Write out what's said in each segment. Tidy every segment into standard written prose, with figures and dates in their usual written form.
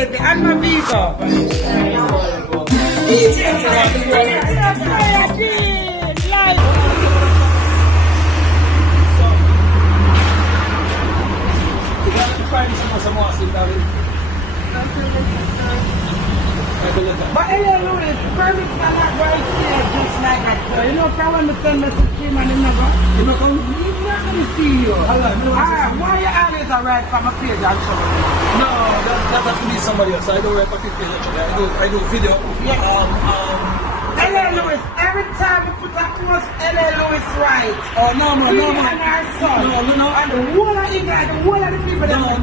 availability and my visa. But Ella Lewis, permits are not going to stay just like that. So, you know, if I want to send message to him and he never, he's not going to see you. Why you always write from a page and show me? No, that has to be somebody else. I don't write back in page actually. I do video. Yeah. Ella Lewis, every time we put a post, Ella Lewis right. Oh, no, man, no, man. And our son. No. And the whole of England, the whole of the people. No.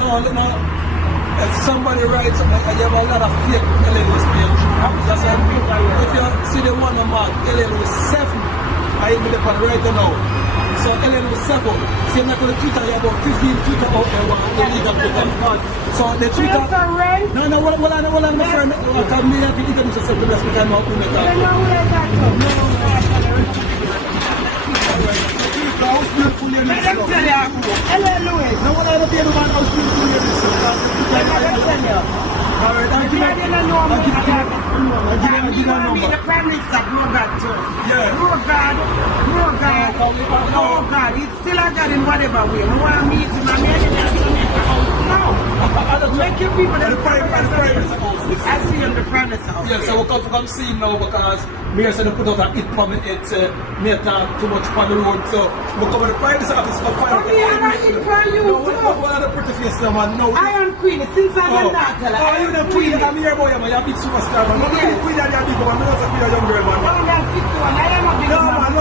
If somebody writes something, I have a lot of fake Ella Lewis page. That's why if you see the one on mark, Ella Lewis 7, I even the one right now. So Ella Lewis 7, see like on the Twitter, you have about 15 Twitter out there, illegal Twitter. So the Twitter. No, what I'm my friend, I can me have the internet to say the rest of the time out in the car. Ella Lewis. No one ever be able to man out the Prime Minister, God. He's still a God in whatever way. I want to meet him. Make your people the Prime Minister. I see him the Prime Minister. Yes, so we'll come see him now because Mayor said to put out a hit from it, may not too much on the road. So we'll come to the Prime Minister office for fire. I'm not hit from you. What are the pretty face now, man? No. I am Queen since I'm not. Oh, you the Queen. I'm here, boy. You're a big superstar, man. You're the Queen and you're a big one. I'm not a young girl, man. I am 51. I am a big man. You're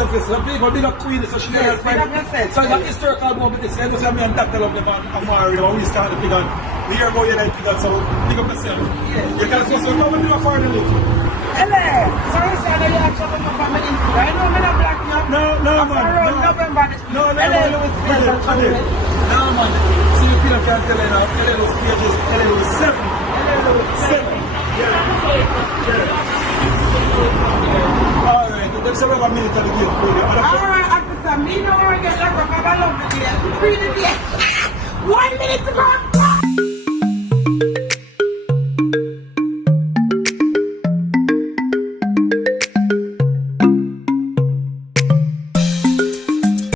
a some people big up Queen, so she knows. So it's a historical moment. This guy knows me and Dr. Love the man. I'm married. We start the big one. The year boy, you're like big one. So big up yourself. You can just go and do a foreign live. Hello. Sorry, sir. I know you're talking about my info. I know I'm not black. No, man. November. No, Hello, Louis. No, man. See, you can't tell it now. Hello, pages. Hello, 7. Hello, 7. All right. Let's have a minute of the game for you. All right, officer. Me know where I get locked up. I love the day. 1 minute to go.